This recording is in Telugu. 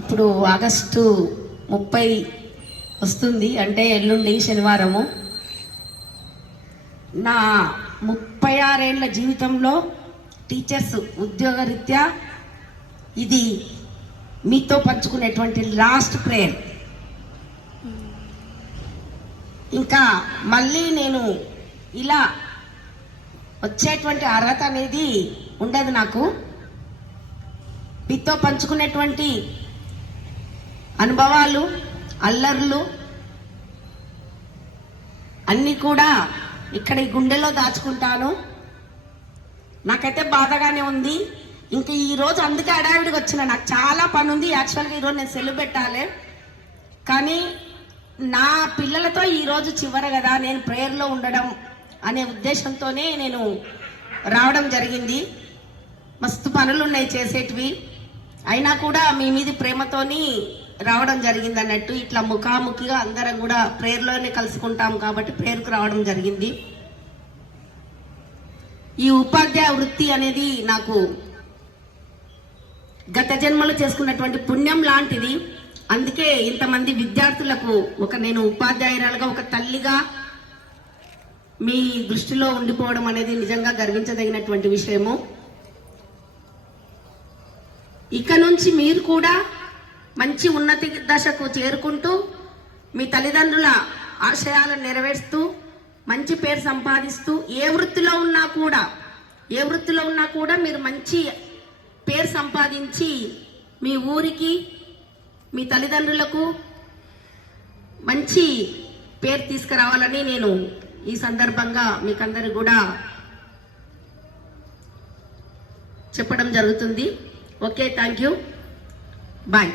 ఇప్పుడు ఆగస్టు 30 వస్తుంది, అంటే ఎల్లుండి శనివారము. నా 36 ఏళ్ల జీవితంలో టీచర్స్ ఉద్యోగరీత్యా ఇది మీతో పంచుకునేటువంటి లాస్ట్ ప్రేయర్. ఇంకా మళ్ళీ నేను ఇలా వచ్చేటువంటి అర్హత అనేది ఉండదు నాకు. మీతో పంచుకునేటువంటి అనుభవాలు, అల్లర్లు అన్నీ కూడా ఇక్కడ ఈ గుండెలో దాచుకుంటాను. నాకైతే బాధగానే ఉంది. ఇంకా ఈరోజు అందుకే అడావిడికి వచ్చిన, నాకు చాలా పని ఉంది. యాక్చువల్గా ఈరోజు నేను సెలవు పెట్టాలి, కానీ నా పిల్లలతో ఈరోజు చివరి కదా నేను ప్రేయర్లో ఉండడం అనే ఉద్దేశంతోనే నేను రావడం జరిగింది. మస్తు పనులు ఉన్నాయి చేసేటివి, అయినా కూడా మీ మీది ప్రేమతోని రావడం జరిగింది అన్నట్టు. ఇట్లా ముఖాముఖిగా అందరం కూడా ప్రేయర్లోనే కలుసుకుంటాం కాబట్టి ప్రేయర్కు రావడం జరిగింది. ఈ ఉపాధ్యాయ వృత్తి అనేది నాకు గత జన్మలో చేసుకున్నటువంటి పుణ్యం లాంటిది. అందుకే ఇంతమంది విద్యార్థులకు నేను ఉపాధ్యాయురాలుగా, ఒక తల్లిగా మీ దృష్టిలో ఉండిపోవడం అనేది నిజంగా గర్వించదగినటువంటి విషయము. ఇక నుంచి మీరు కూడా మంచి ఉన్నతి దశకు చేరుకుంటూ మీ తల్లిదండ్రుల ఆశయాలను నెరవేరుస్తూ మంచి పేరు సంపాదిస్తూ ఏ వృత్తిలో ఉన్నా కూడా మీరు మంచి పేరు సంపాదించి మీ ఊరికి, మీ తల్లిదండ్రులకు మంచి పేరు తీసుకురావాలని నేను ఈ సందర్భంగా మీకందరికి కూడా చెప్పడం జరుగుతుంది. Okay, thank you, bye.